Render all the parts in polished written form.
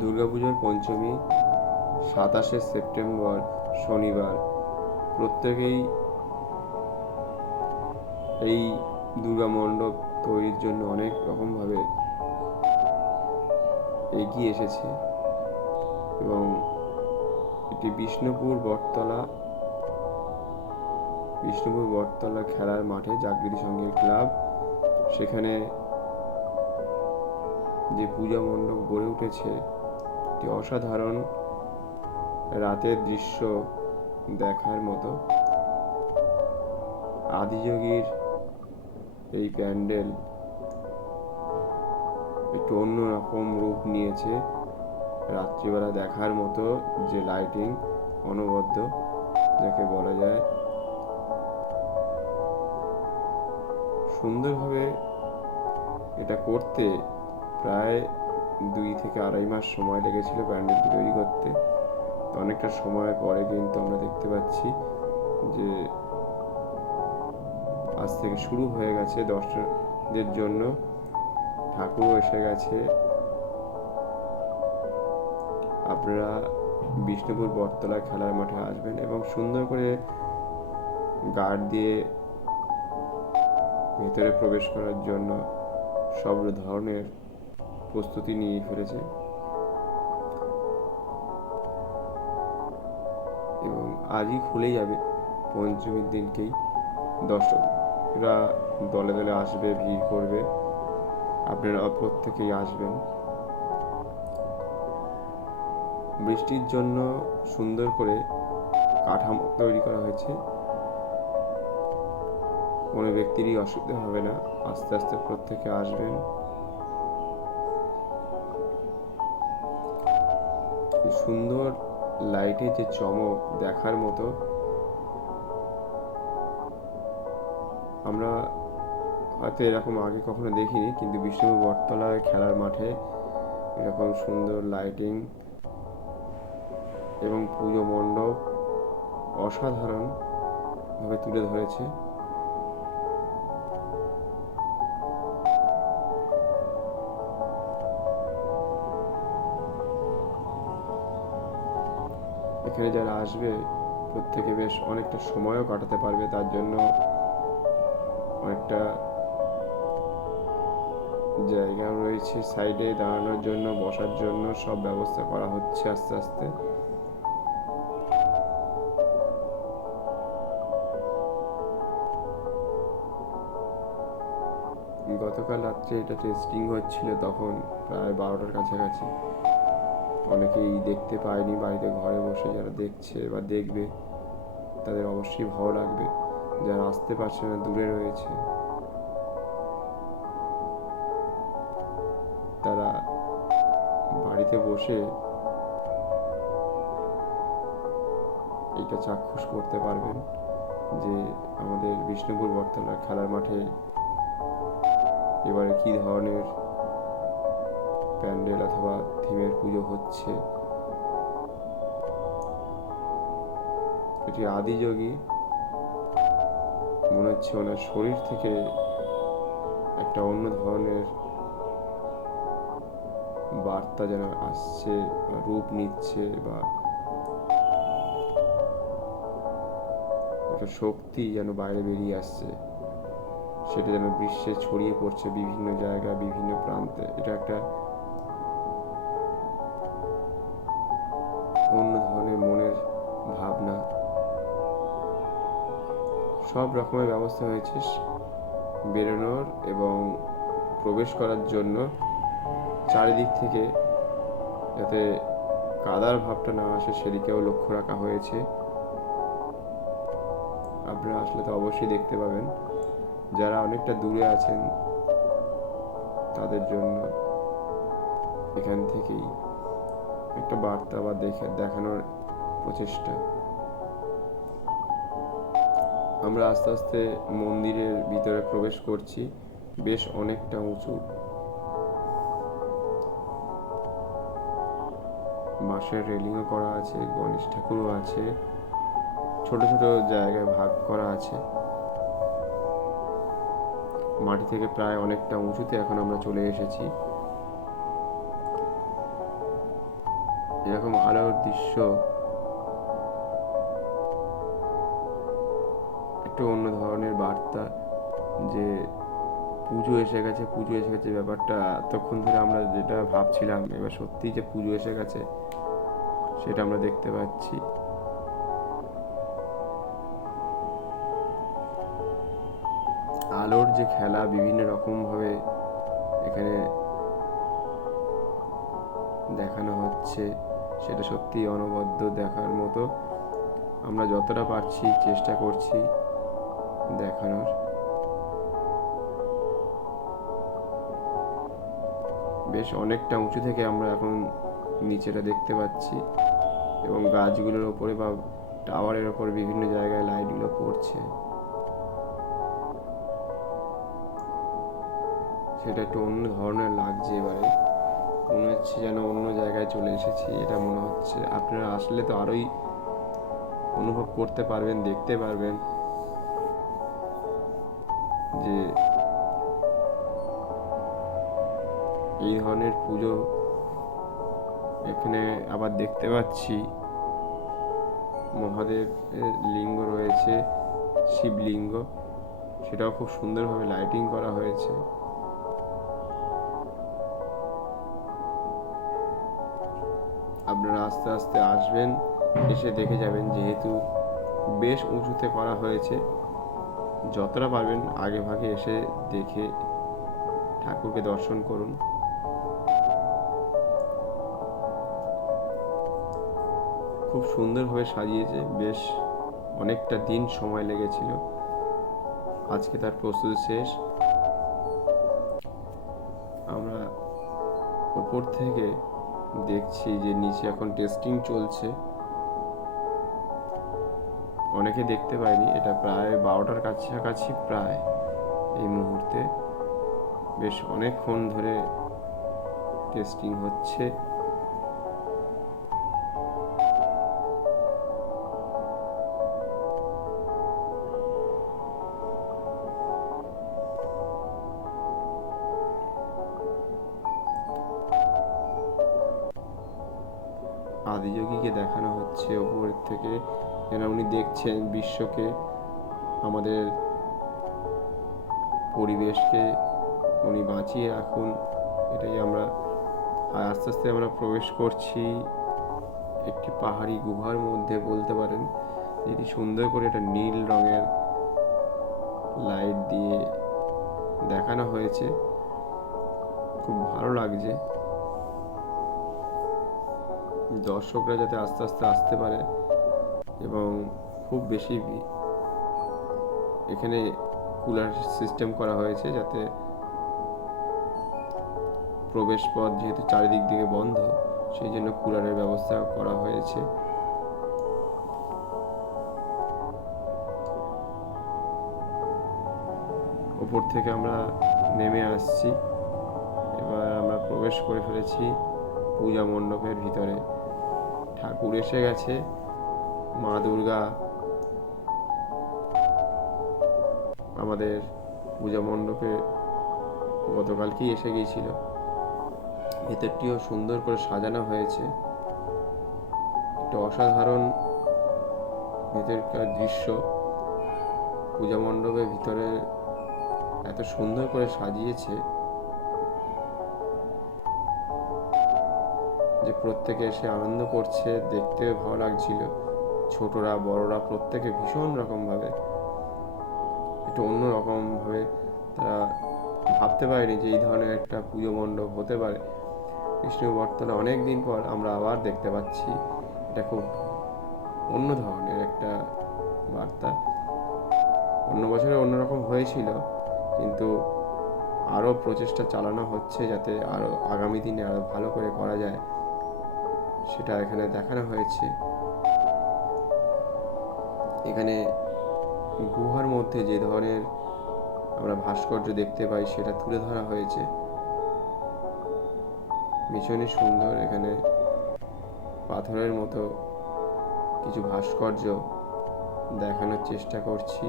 দুর্গাপুজোর পঞ্চমী 27শে সেপ্টেম্বর শনিবার। প্রত্যেকেই এই দুর্গা মণ্ডপ তৈরির জন্য অনেক রকমভাবে এগিয়ে এসেছে এবং এটি বিষ্ণুপুর বটতলা খেলার মাঠে জাগৃতি সংঘের ক্লাব, সেখানে যে পূজা মণ্ডপ গড়ে উঠেছে এটি অসাধারণ রাতের দৃশ্য দেখার মতো। আদিযোগীর এই প্যান্ডেল একটু অন্যরকম রূপ নিয়েছে। রাত্রিবেলা দেখার মতো যে লাইটিং অনবদ্য যাকে বলা যায়, সুন্দরভাবে এটা করতে প্রায় 2 থেকে 2.5 মাস সময় লেগেছিল প্যান্ডেলটি তৈরি করতে। অনেকটা সময় পরে কিন্তু আমরা দেখতে পাচ্ছি যে আজ থেকে শুরু হয়ে গেছে। দর্শকদের জন্য ঠাকুরও এসে গেছে। আপনারা বিষ্ণুপুর বটতলা খেলার মাঠে আসবেন এবং সুন্দর করে গার্ড দিয়ে ভেতরে প্রবেশ করার জন্য সব ধরনের প্রস্তুতি নিয়ে ফেলেছে এবং আজই খুলে যাবে। পঞ্চমীর দিনকেই দর্শকরা দলে দলে আসবে, ভিড় করবে। আপনারা প্রত্যেকেই আসবেন। বৃষ্টির জন্য সুন্দর করে কাঠামো তৈরি করা হয়েছে, কোনো ব্যক্তিরই অসুবিধা হবে না। আস্তে আস্তে প্রত্যেকে আসবেন। সুন্দর লাইটের যে চমক দেখার মতো। আমরা হয়তো এরকম আগে কখনো দেখিনি, কিন্তু বিষ্ণুপুর বটতলায় খেলার মাঠে এরকম সুন্দর লাইটিং এবং পুজো মণ্ডপ অসাধারণভাবে তুলে ধরেছে। এখানে যারা আসবে প্রত্যেকে বেশ অনেকটা সময়ও কাটাতে পারবে। তার জন্য অনেকটা জায়গা রয়েছে সাইডে দাঁড়ানোর জন্য, বসার জন্য সব ব্যবস্থা করা হচ্ছে আস্তে আস্তে। গতকাল রাত্রে এটা টেস্টিং হচ্ছিল, তখন প্রায় 12টার কাছাকাছি। অনেকেই দেখতে পায়নি, বাড়িতে ঘরে বসে যারা দেখছে বা দেখবে তাদের অবশ্যই ভালো লাগবে। যারা আসতে পারছে না, দূরে রয়েছে, তারা বাড়িতে বসে এটা চাক্ষুষ করতে পারবেন যে আমাদের বিষ্ণুপুর বটতলার খেলার মাঠে এবারে কি ধরনের প্যান্ডেল অথবা থিমের পুজো হচ্ছে। এটি আদিযোগী, মনে হচ্ছে ওনার শরীর থেকে একটা অন্য ধরনের বার্তা যেন আসছে বা রূপ নিচ্ছে, বা একটা শক্তি যেন বাইরে বেরিয়ে আসছে, সেটা যেন বিশ্বে ছড়িয়ে পড়ছে বিভিন্ন জায়গায়, বিভিন্ন প্রান্তে। এটা একটা অন্য ধরনের মনের ভাবনা। সব রকমের ব্যবস্থা হয়েছে বেরোনোর এবং প্রবেশ করার জন্য। চারিদিক থেকে যাতে কাদার ভাবটা না আসে সেদিকেও লক্ষ্য রাখা হয়েছে। আপনারা আসলে তো অবশ্যই দেখতে পাবেন। যারা অনেকটা দূরে আছেন তাদের জন্য এখান থেকেই একটা বার্তা বা দেখানোর প্রচেষ্টা। আমরা আস্তে আস্তে মন্দিরের ভিতরে প্রবেশ করছি। বেশ অনেকটা উঁচু, বাঁশের রেলিংও করা আছে, গণেশ ঠাকুরও আছে, ছোট ছোট জায়গায় ভাগ করা আছে। মাটি থেকে প্রায় অনেকটা উঁচুতে এখন আমরা চলে এসেছি। এরকম আলোর দৃশ্য একটু অন্য ধরনের বার্তা, যে পুজো এসে গেছে, পুজো এসে গেছে ব্যাপারটা এতক্ষণ ধরে আমরা যেটা ভাবছিলাম, এবার সত্যিই যে পুজো এসে গেছে সেটা আমরা দেখতে পাচ্ছি। আলোর যে খেলা বিভিন্ন রকমভাবে এখানে দেখানো হচ্ছে, সেটা সত্যি অনবদ্য দেখার মতো। আমরা যতটা পারছি চেষ্টা করছি দেখানোর। বেশ অনেকটা উঁচু থেকে আমরা এখন নিচেটা দেখতে পাচ্ছি, এবং গাছগুলোর ওপরে বা টাওয়ারের ওপরে বিভিন্ন জায়গায় লাইটগুলো পড়ছে, সেটা একটু অন্য ধরনের লাগছে। এবারে মনে হচ্ছে যেন অন্য জায়গায় চলে এসেছি, এটা মনে হচ্ছে। আপনারা আসলে তো আরোই অনুভব করতে পারবেন, দেখতে পারবেন যে এই ধরনের পুজো এখানে আবার দেখতে পাচ্ছি। মহাদেবের লিঙ্গ রয়েছে, শিবলিঙ্গ, সেটাও খুব সুন্দরভাবে লাইটিং করা হয়েছে। আপনারা আস্তে আস্তে আসবেন, এসে দেখে যাবেন, যেহেতু বেশ উঁচুতে করা হয়েছে। যতটা পারবেন আগে ভাগে এসে দেখে ঠাকুরকে দর্শন করুন। খুব সুন্দরভাবে সাজিয়েছে, বেশ অনেকটা দিন সময় লেগেছিল, আজকে তার প্রস্তুতি শেষ। আমরা উপর থেকে দেখছি যে নিচে এখন টেস্টিং চলছে। অনেকে দেখতে পায়নি, এটা প্রায় 12টার কাছাকাছি প্রায় এই মুহূর্তে। বেশ অনেকক্ষণ ধরে টেস্টিং হচ্ছে। আদিযোগীকে দেখানো হচ্ছে ওপরের থেকে, যেন উনি দেখছেন বিশ্বকে, আমাদের পরিবেশকে উনি বাঁচিয়ে রাখুন। এটাই আমরা আস্তে আস্তে আমরা প্রবেশ করছি একটি পাহাড়ি গুহার মধ্যে বলতে পারেন, যেটি সুন্দর করে এটা নীল রঙের লাইট দিয়ে দেখানো হয়েছে, খুব ভালো লাগছে। দর্শকরা যাতে আস্তে আস্তে আসতে পারে, এবং খুব বেশি এখানে কুলার সিস্টেম করা হয়েছে, যাতে প্রবেশ পথ যেহেতু চারিদিক দিকে বন্ধ, সেই জন্য কুলারের ব্যবস্থা করা হয়েছে। উপর থেকে আমরা নেমে আসছি, এবার আমরা প্রবেশ করে ফেলেছি পূজা মণ্ডপের ভিতরে। ঠাকুর এসে গেছে, মা দুর্গা আমাদের পূজা মণ্ডপে গতকালকেই এসে গিয়েছিল। ভেতরটিও সুন্দর করে সাজানো হয়েছে, একটা অসাধারণ ভেতরকার দৃশ্য। পূজা মণ্ডপের ভিতরে এত সুন্দর করে সাজিয়েছে যে প্রত্যেকে এসে আনন্দ করছে, দেখতে ভালো লাগছিল। ছোটরা বড়রা প্রত্যেকে ভীষণ রকমভাবে, একটু অন্য রকমভাবে তারা ভাবতে পারেনি যে এই ধরনের একটা পুজো মণ্ডপ হতে পারে। কৃষ্ণ বর্তমানে অনেক দিন পর আমরা আবার দেখতে পাচ্ছি, এটা খুব অন্য ধরনের একটা বার্তা। অন্য বছরে অন্যরকম হয়েছিল, কিন্তু আরও প্রচেষ্টা চালানো হচ্ছে যাতে আরও আগামী দিনে আরও ভালো করে করা যায়, সেটা এখানে দেখানো হয়েছে। এখানে গুহার মধ্যে যে ধরনের আমরা ভাস্কর্য দেখতে পাই সেটা তুলে ধরা হয়েছে, ভীষণই সুন্দর। এখানে পাথরের মতো কিছু ভাস্কর্য দেখানোর চেষ্টা করছি।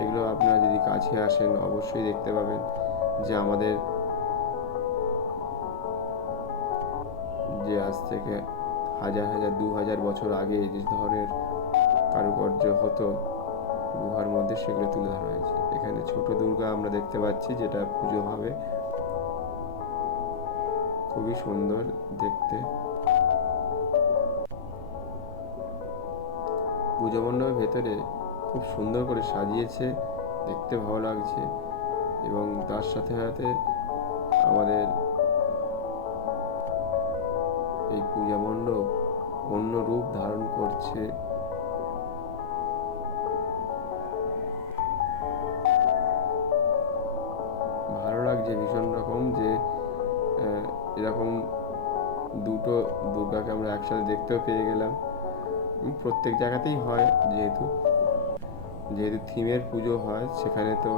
এগুলো আপনারা যদি কাছে আসেন অবশ্যই দেখতে পাবেন যে আমাদের আজ থেকে 1000 2000 বছর আগে যে ধরনের কারুকার্য হতো গুহার মধ্যে, সেগুলো তুলে ধরা হয়েছে। এখানে ছোট দুর্গা আমরা দেখতে পাচ্ছি, যেটা পুজো হবে। খুবই সুন্দর দেখতে। পুজো মণ্ডপের ভেতরে খুব সুন্দর করে সাজিয়েছে, দেখতে ভালো লাগছে। এবং তার সাথে সাথে আমাদের এই পূজা মণ্ডপ অন্য রূপ ধারণ করছে। ভালো লাগছে ভীষণ রকম যে এরকম দুটো দুর্গাকে আমরা একসাথে দেখতেও পেয়ে গেলাম। প্রত্যেক জায়গাতেই হয়, যেহেতু থিমের পুজো হয়, সেখানে তো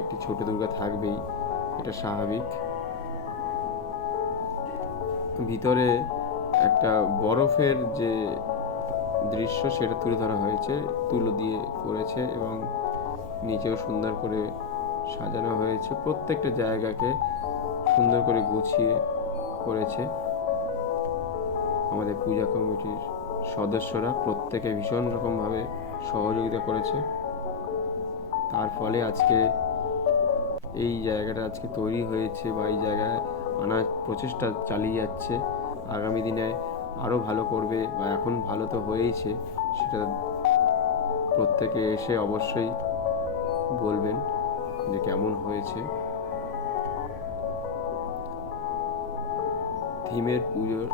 একটি ছোট দুর্গা থাকবেই, এটা স্বাভাবিক। ভিতরে একটা বরফের যে দৃশ্য, সেটা তুলে ধরা হয়েছে, তুলো দিয়ে করেছে এবং নিচেও সুন্দর করে সাজানো হয়েছে। প্রত্যেকটা জায়গাকে সুন্দর করে গুছিয়ে করেছে আমাদের পূজা কমিটির সদস্যরা। প্রত্যেকে ভীষণ রকমভাবে সহযোগিতা করেছে। তার ফলে আজকে এই জায়গাটা আজকে তৈরি হয়েছে, বা এই জায়গায় আনার প্রচেষ্টা চালিয়ে যাচ্ছে। আগামী দিনে আরও ভালো করবে, বা এখন ভালো তো হয়েইছে, সেটা প্রত্যেকে এসে অবশ্যই বলবেন যে কেমন হয়েছে। থিমের পুজোর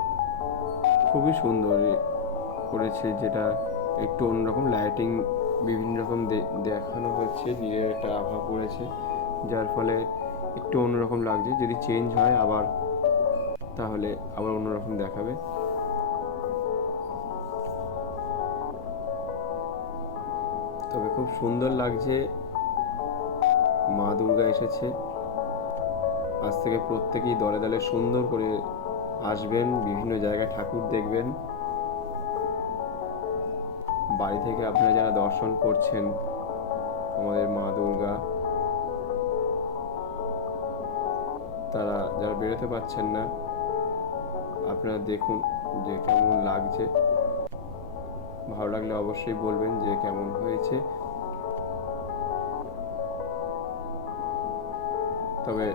খুবই সুন্দর করেছে, যেটা একটু অন্যরকম লাইটিং বিভিন্ন রকম দেখানো হচ্ছে, নিজের একটা আভা পড়েছে, যার ফলে একটু অন্যরকম লাগছে। যদি চেঞ্জ হয় আবার, তাহলে আবার অন্যরকম দেখাবে। তবে খুব সুন্দর লাগছে, মা দুর্গা এসেছে। আজ থেকে প্রত্যেকেই দলে দলে সুন্দর করে আসবেন, বিভিন্ন জায়গায় ঠাকুর দেখবেন। বাড়ি থেকে আপনারা যারা দর্শন করছেন আমাদের মা দুর্গা, তারা যারা বেরোতে পারছেন না, আপনারা দেখুন যে কেমন লাগছে। ভালো লাগলে অবশ্যই বলবেন যে কেমন হয়েছে। তবে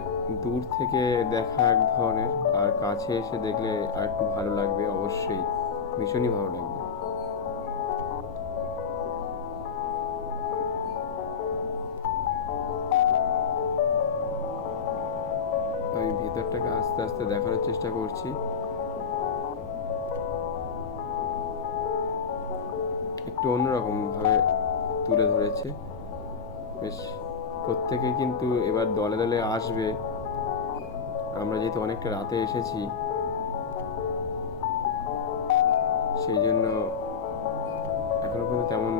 দূর থেকে দেখা এক ধরনের, আর কাছে এসে দেখলে আর একটু ভালো লাগবে, অবশ্যই ভীষণই ভালো লাগবে। আমি ভেতরটাকে আস্তে আস্তে দেখানোর চেষ্টা করছি। একটু অন্যরকম ভাবে তুলে ধরেছে বেশ। প্রত্যেকে কিন্তু এবার দলে দলে আসবে। আমরা যেহেতু অনেকটা রাতে এসেছি, সেই জন্য এখনো পর্যন্ত তেমন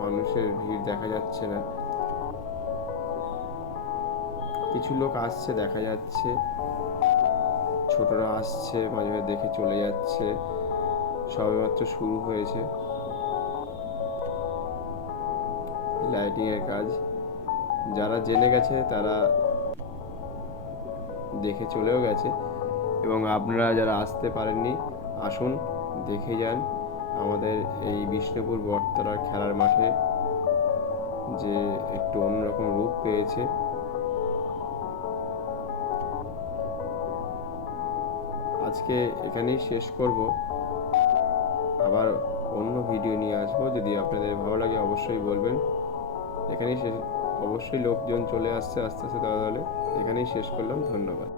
মানুষের ভিড় দেখা যাচ্ছে না। কিছু লোক আসছে দেখা যাচ্ছে, ছোটরা আসছে, মাঝে মাঝে দেখে চলে যাচ্ছে। সবেমাত্র শুরু হয়েছে লাইটিং এর কাজ। যারা জেনে গেছে তারা দেখে চলেও গেছে, এবং আপনারা যারা আসতে পারেননি, আসুন, দেখে যান আমাদের এই বিষ্ণুপুর বটতলার খেলার মাঠে, যে একটু অন্যরকম রূপ পেয়েছে। আজকে এখানেই শেষ করব, আবার অন্য ভিডিও নিয়ে আসবো। যদি আপনাদের ভালো লাগে অবশ্যই বলবেন। এখানেই শেষ, অবশ্যই লোকজন চলে আসছে আস্তে আস্তে দলে দলে। এখানেই শেষ করলাম, ধন্যবাদ।